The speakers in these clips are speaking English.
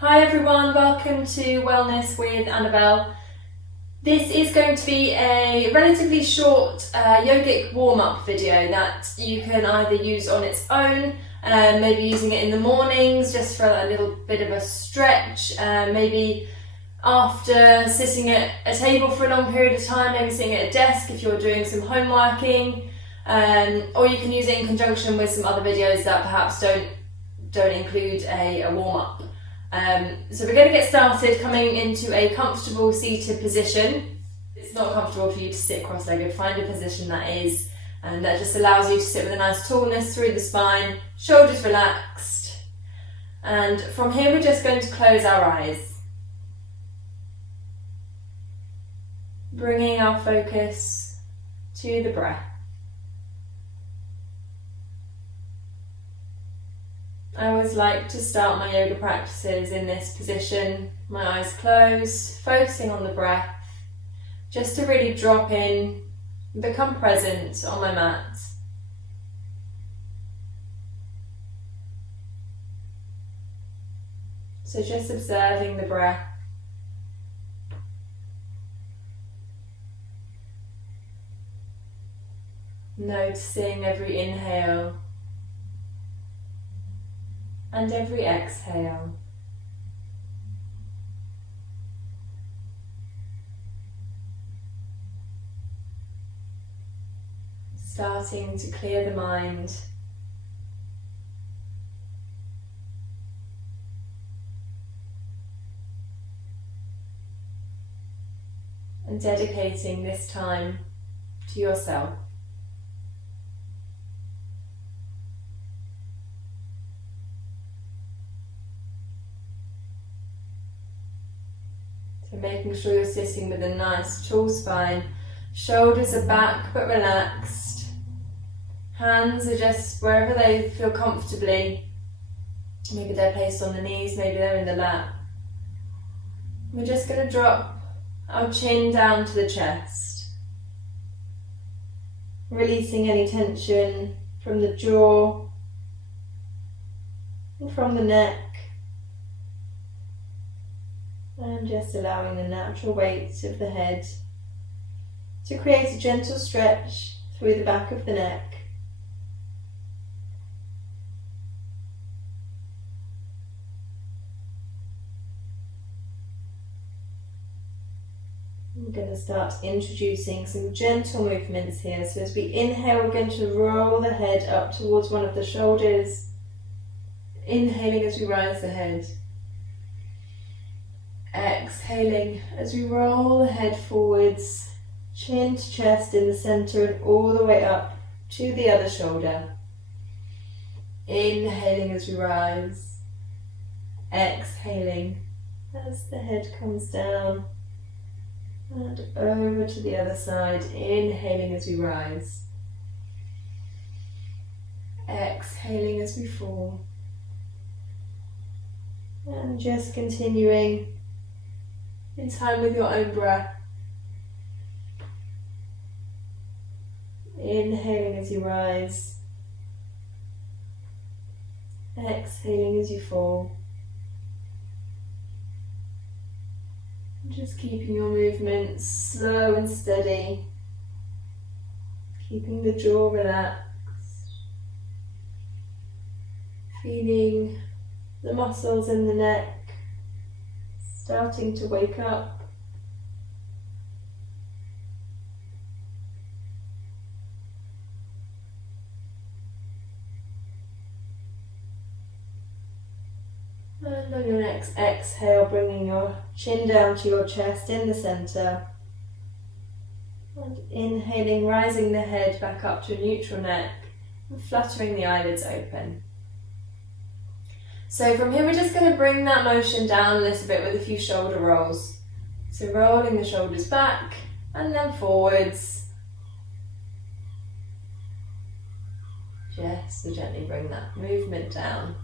Hi everyone, welcome to Wellness with Annabelle. This is going to be a relatively short yogic warm-up video that you can either use on its own, maybe using it in the mornings just for a little bit of a stretch, maybe after sitting at a table for a long period of time, maybe sitting at a desk if you're doing some home working, or you can use it in conjunction with some other videos that perhaps don't include a warm-up. So we're going to get started coming into a comfortable seated position. It's not comfortable for you to sit cross-legged. Find a position that just allows you to sit with a nice tallness through the spine, shoulders relaxed. And from here we're just going to close our eyes, bringing our focus to the breath. I always like to start my yoga practices in this position, my eyes closed, focusing on the breath, just to really drop in and become present on my mat. So just observing the breath. Noticing every inhale and every exhale. Starting to clear the mind. And dedicating this time to yourself. So making sure you're sitting with a nice tall spine, shoulders are back but relaxed, hands are just wherever they feel comfortably, maybe they're placed on the knees, maybe they're in the lap. We're just going to drop our chin down to the chest, releasing any tension from the jaw and from the neck. And just allowing the natural weight of the head to create a gentle stretch through the back of the neck. I'm going to start introducing some gentle movements here. So as we inhale, we're going to roll the head up towards one of the shoulders, inhaling as we rise the head. Exhaling as we roll the head forwards, chin to chest in the center and all the way up to the other shoulder. Inhaling as we rise, exhaling as the head comes down and over to the other side. Inhaling as we rise, exhaling as we fall, and just continuing in time with your own breath. Inhaling as you rise, exhaling as you fall. Just keeping your movements slow and steady, keeping the jaw relaxed, feeling the muscles in the neck starting to wake up. And on your next exhale, bringing your chin down to your chest in the center. And inhaling, rising the head back up to a neutral neck and fluttering the eyelids open. So from here we're just going to bring that motion down a little bit with a few shoulder rolls. So rolling the shoulders back and then forwards. Just to gently bring that movement down.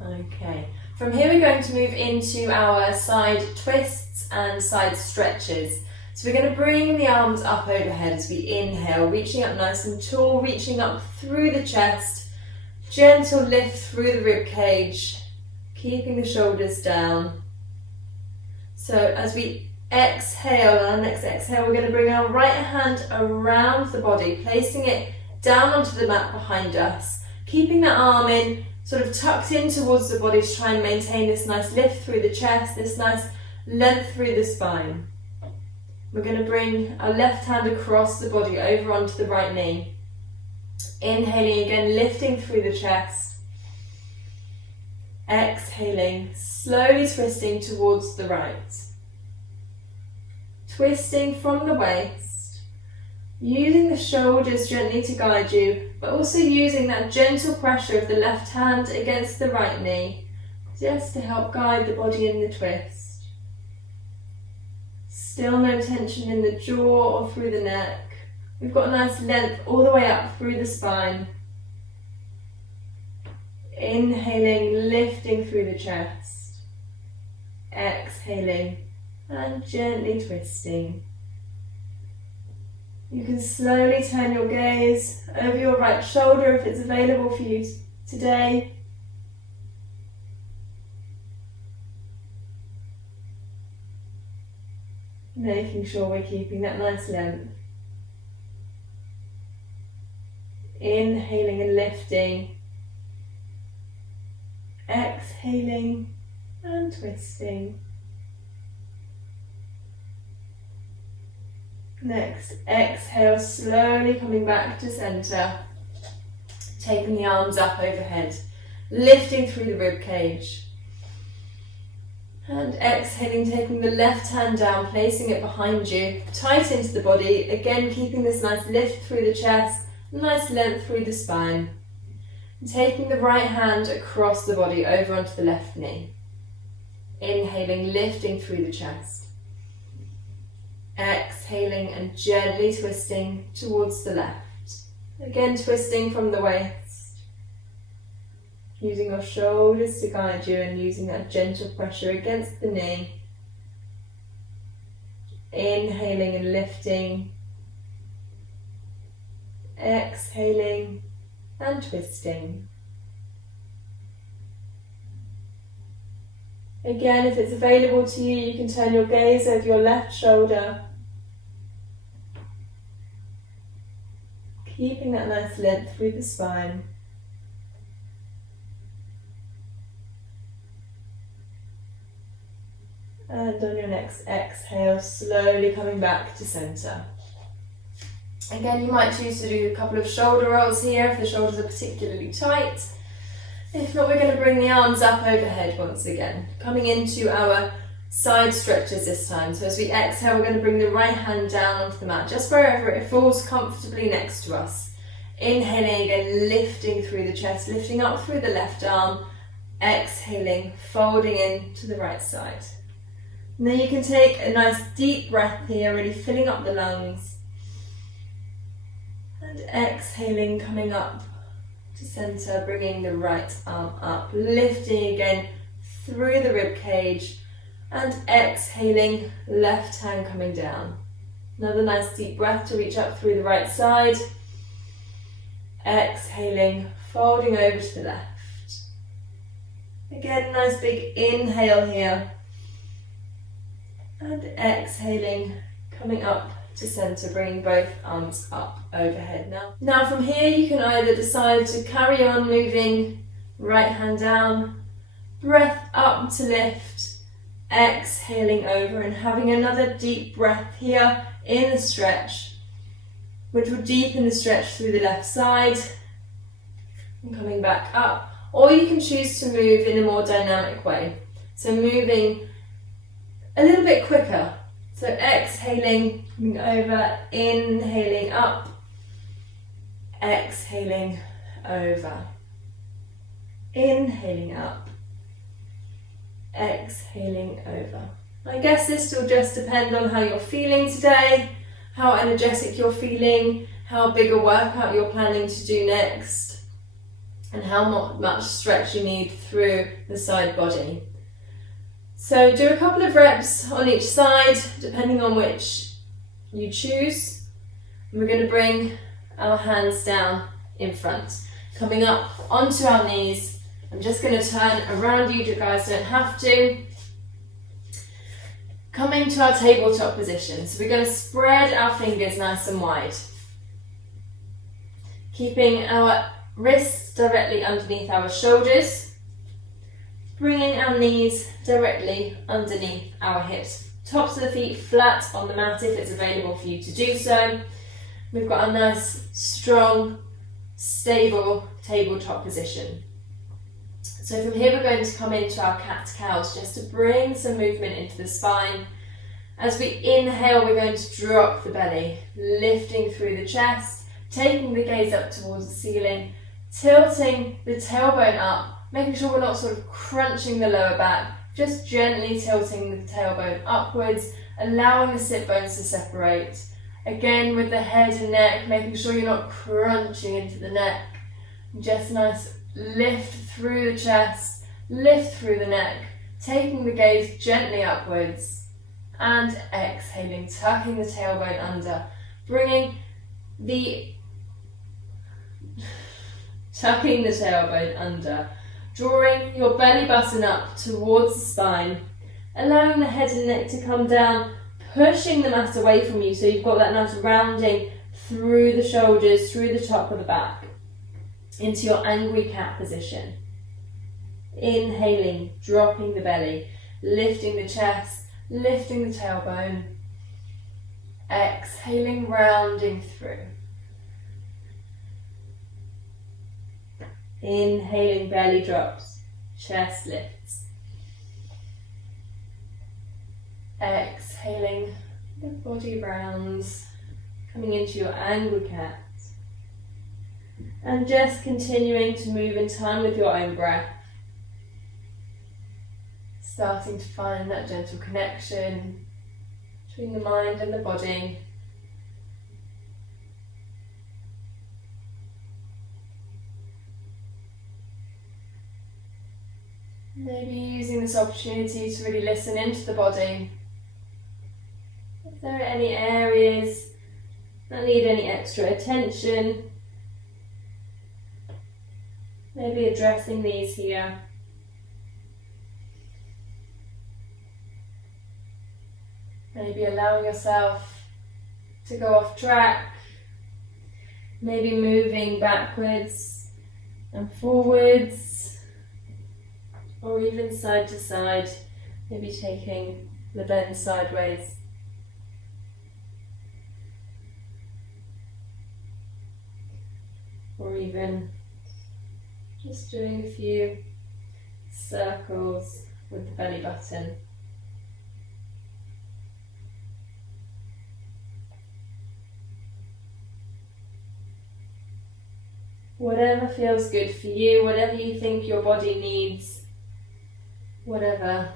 Okay, from here we're going to move into our side twists and side stretches. So we're going to bring the arms up overhead as we inhale, reaching up nice and tall, reaching up through the chest, gentle lift through the rib cage, keeping the shoulders down. So as we exhale, on our next exhale, we're going to bring our right hand around the body, placing it down onto the mat behind us, keeping that arm in, sort of tucked in towards the body to try and maintain this nice lift through the chest, this nice length through the spine. We're going to bring our left hand across the body over onto the right knee. Inhaling again, lifting through the chest. Exhaling, slowly twisting towards the right. Twisting from the waist, using the shoulders gently to guide you, but also using that gentle pressure of the left hand against the right knee, just to help guide the body in the twist. Still no tension in the jaw or through the neck. We've got a nice length all the way up through the spine. Inhaling, lifting through the chest. Exhaling and gently twisting. You can slowly turn your gaze over your right shoulder if it's available for you today. Making sure we're keeping that nice length. Inhaling and lifting. Exhaling and twisting. Next, exhale, slowly coming back to centre. Taking the arms up overhead, lifting through the rib cage. And exhaling, taking the left hand down, placing it behind you, tight into the body. Again, keeping this nice lift through the chest, nice length through the spine. And taking the right hand across the body over onto the left knee. Inhaling, lifting through the chest. Exhaling and gently twisting towards the left. Again, twisting from the waist. Using your shoulders to guide you and using that gentle pressure against the knee. Inhaling and lifting. Exhaling and twisting. Again, if it's available to you, you can turn your gaze over your left shoulder. Keeping that nice length through the spine. And on your next exhale, slowly coming back to centre. Again, you might choose to do a couple of shoulder rolls here if the shoulders are particularly tight. If not, we're going to bring the arms up overhead once again, coming into our side stretches this time. So as we exhale, we're going to bring the right hand down onto the mat, just wherever it falls comfortably next to us. Inhaling again, lifting through the chest, lifting up through the left arm. Exhaling, folding in to the right side. And then you can take a nice deep breath here, really filling up the lungs. And exhaling, coming up to centre, bringing the right arm up, lifting again through the rib cage, and exhaling, left hand coming down. Another nice deep breath to reach up through the right side. Exhaling, folding over to the left. Again, nice big inhale here. And exhaling, coming up to centre, bringing both arms up overhead Now from here you can either decide to carry on moving, right hand down, breath up to lift, exhaling over and having another deep breath here in the stretch, which will deepen the stretch through the left side and coming back up. Or you can choose to move in a more dynamic way, so moving a little bit quicker. So exhaling, coming over, inhaling up, exhaling over, inhaling up, exhaling over. I guess this will just depend on how you're feeling today, how energetic you're feeling, how big a workout you're planning to do next, and how much stretch you need through the side body. So do a couple of reps on each side, depending on which you choose. And we're going to bring our hands down in front, coming up onto our knees, I'm just going to turn around you guys don't have to. Coming to our tabletop position, so we're going to spread our fingers nice and wide. Keeping our wrists directly underneath our shoulders. Bringing our knees directly underneath our hips. Tops of the feet flat on the mat if it's available for you to do so. We've got a nice, strong, stable tabletop position. So from here we're going to come into our cat-cows just to bring some movement into the spine. As we inhale, we're going to drop the belly, lifting through the chest, taking the gaze up towards the ceiling, tilting the tailbone up, making sure we're not sort of crunching the lower back, just gently tilting the tailbone upwards, allowing the sit bones to separate. Again with the head and neck, making sure you're not crunching into the neck. Just nice lift through the chest, lift through the neck, taking the gaze gently upwards and exhaling, tucking the tailbone under, tucking the tailbone under, drawing your belly button up towards the spine, allowing the head and neck to come down, pushing the mat away from you so you've got that nice rounding through the shoulders, through the top of the back, into your angry cat position. Inhaling, dropping the belly, lifting the chest, lifting the tailbone, exhaling, rounding through. Inhaling, belly drops, chest lifts. Exhaling, the body rounds, coming into your angry cat. And just continuing to move in time with your own breath. Starting to find that gentle connection between the mind and the body. Maybe using this opportunity to really listen into the body. If there are any areas that need any extra attention, maybe addressing these here. Maybe allowing yourself to go off track. Maybe moving backwards and forwards, or even side to side. Maybe taking the bend sideways. Or even just doing a few circles with the belly button. Whatever feels good for you, whatever you think your body needs, whatever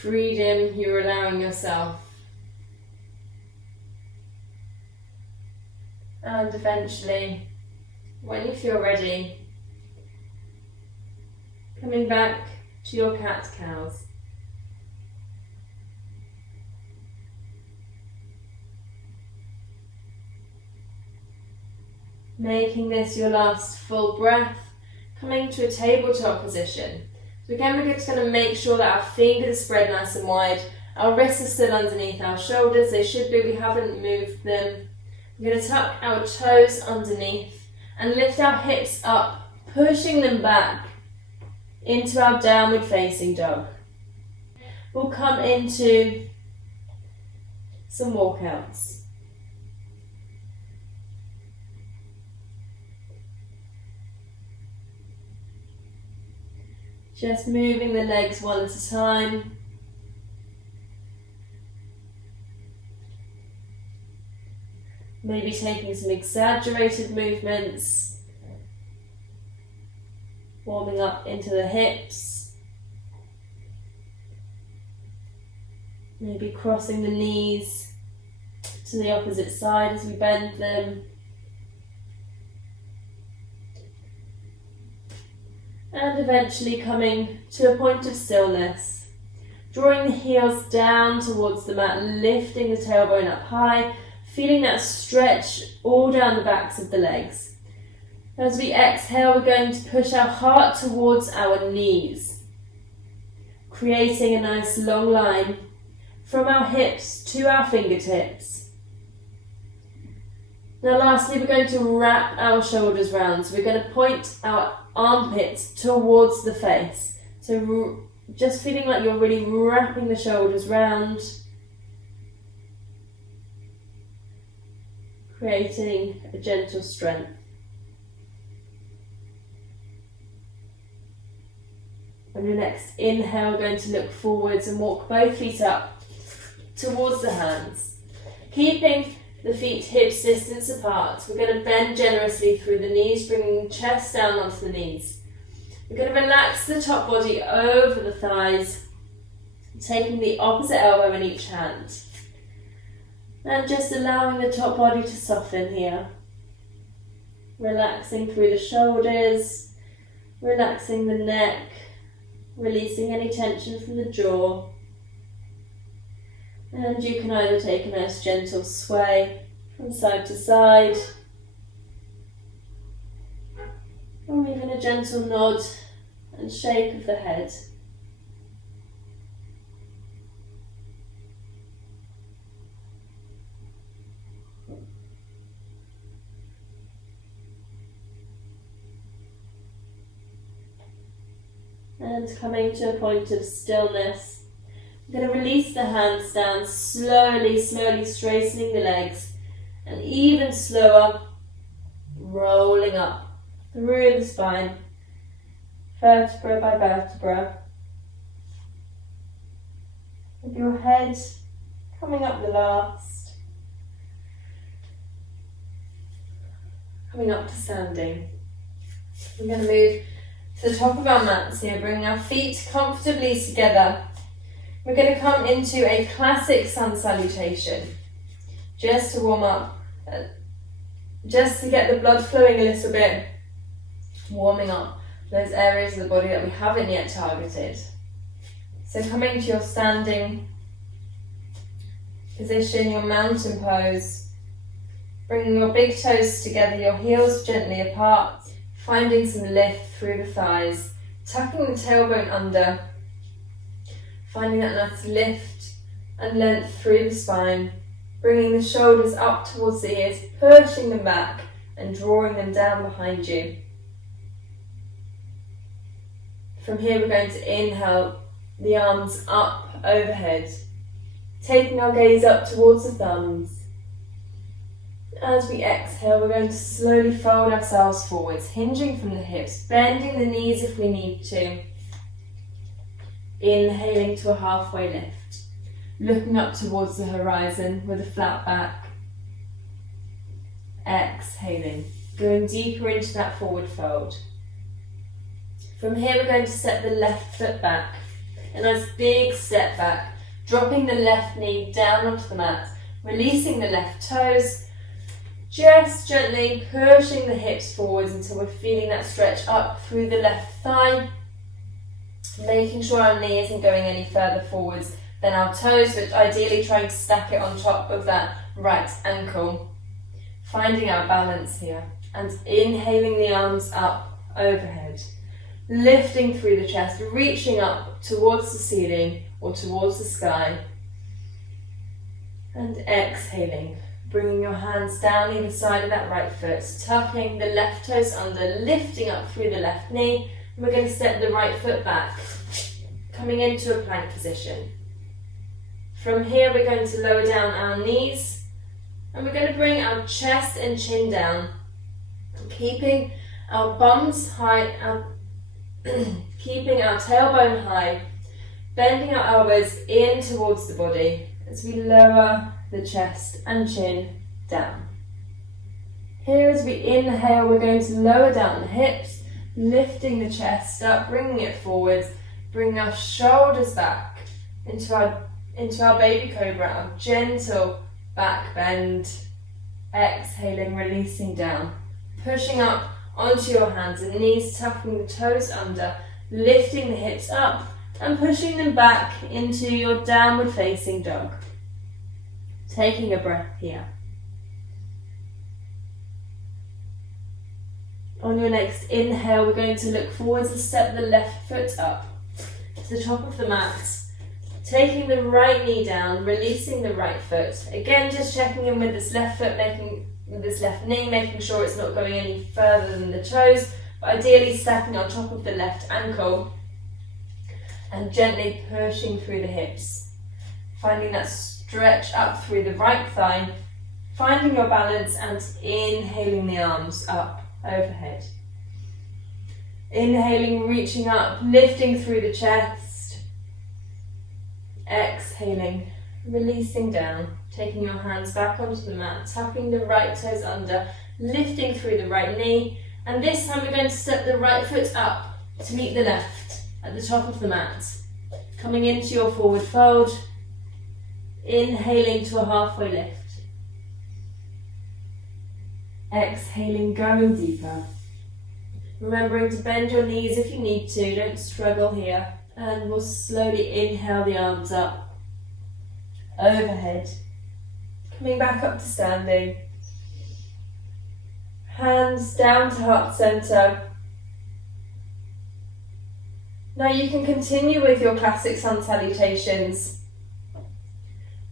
freedom you're allowing yourself. And eventually, when you feel ready, coming back to your cat-cows. Making this your last full breath, coming to a tabletop position. So again, we're just going to make sure that our fingers are spread nice and wide. Our wrists are still underneath our shoulders. They should be, we haven't moved them. We're going to tuck our toes underneath and lift our hips up, pushing them back into our downward facing dog. We'll come into some walkouts. Just moving the legs one at a time. Maybe taking some exaggerated movements. Warming up into the hips. Maybe crossing the knees to the opposite side as we bend them. And eventually coming to a point of stillness. Drawing the heels down towards the mat, lifting the tailbone up high, feeling that stretch all down the backs of the legs. As we exhale, we're going to push our heart towards our knees, creating a nice long line from our hips to our fingertips. Now lastly, we're going to wrap our shoulders round. So we're going to point our armpits towards the face. So just feeling like you're really wrapping the shoulders round, creating a gentle strength. On your next inhale, going to look forwards and walk both feet up towards the hands. Keeping the feet hips distance apart, we're going to bend generously through the knees, bringing the chest down onto the knees. We're going to relax the top body over the thighs, taking the opposite elbow in each hand. And just allowing the top body to soften here. Relaxing through the shoulders, relaxing the neck, releasing any tension from the jaw. And you can either take a nice gentle sway from side to side, or even a gentle nod and shake of the head. And coming to a point of stillness, I'm going to release the hands down, slowly straightening the legs, and even slower, rolling up through the spine, vertebra by vertebra, with your head coming up the last, coming up to standing. We're going to move to the top of our mats here, bringing our feet comfortably together. We're going to come into a classic sun salutation, just to warm up, just to get the blood flowing a little bit, warming up those areas of the body that we haven't yet targeted. So coming to your standing position, your mountain pose, bringing your big toes together, your heels gently apart, finding some lift through the thighs, tucking the tailbone under, finding that nice lift and length through the spine, bringing the shoulders up towards the ears, pushing them back and drawing them down behind you. From here we're going to inhale the arms up overhead, taking our gaze up towards the thumbs. As we exhale, we're going to slowly fold ourselves forwards, hinging from the hips, bending the knees if we need to. Inhaling to a halfway lift, looking up towards the horizon with a flat back. Exhaling, going deeper into that forward fold. From here, we're going to step the left foot back, a nice big step back, dropping the left knee down onto the mat, releasing the left toes, just gently pushing the hips forwards until we're feeling that stretch up through the left thigh, making sure our knee isn't going any further forwards than our toes, but ideally trying to stack it on top of that right ankle. Finding our balance here and inhaling the arms up overhead, lifting through the chest, reaching up towards the ceiling or towards the sky, and exhaling, bringing your hands down either side of that right foot, tucking the left toes under, lifting up through the left knee. And we're going to step the right foot back, coming into a plank position. From here, we're going to lower down our knees, and we're going to bring our chest and chin down, keeping our bums high, keeping our tailbone high, bending our elbows in towards the body as we lower the chest and chin down. Here, as we inhale, we're going to lower down the hips, lifting the chest up, bringing it forwards, bringing our shoulders back into our baby cobra, our gentle back bend. Exhaling, releasing down, pushing up onto your hands and knees, tucking the toes under, lifting the hips up and pushing them back into your downward facing dog. Taking a breath here. On your next inhale, we're going to look forwards and step the left foot up to the top of the mat. Taking the right knee down, releasing the right foot. Again, just checking in with this left foot, with this left knee, making sure it's not going any further than the toes, but ideally stepping on top of the left ankle and gently pushing through the hips. Finding that stretch up through the right thigh, finding your balance and inhaling the arms up overhead. Inhaling, reaching up, lifting through the chest. Exhaling, releasing down, taking your hands back onto the mat, tucking the right toes under, lifting through the right knee, and this time we're going to step the right foot up to meet the left at the top of the mat. Coming into your forward fold, inhaling to a halfway lift. Exhaling, going deeper. Remembering to bend your knees if you need to, don't struggle here. And we'll slowly inhale the arms up, overhead. Coming back up to standing. Hands down to heart center. Now you can continue with your classic sun salutations,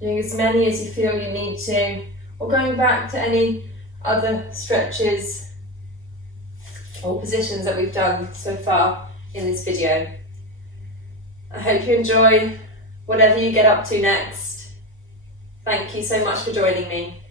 doing as many as you feel you need to, or going back to any other stretches or positions that we've done so far in this video. I hope you enjoy whatever you get up to next. Thank you so much for joining me.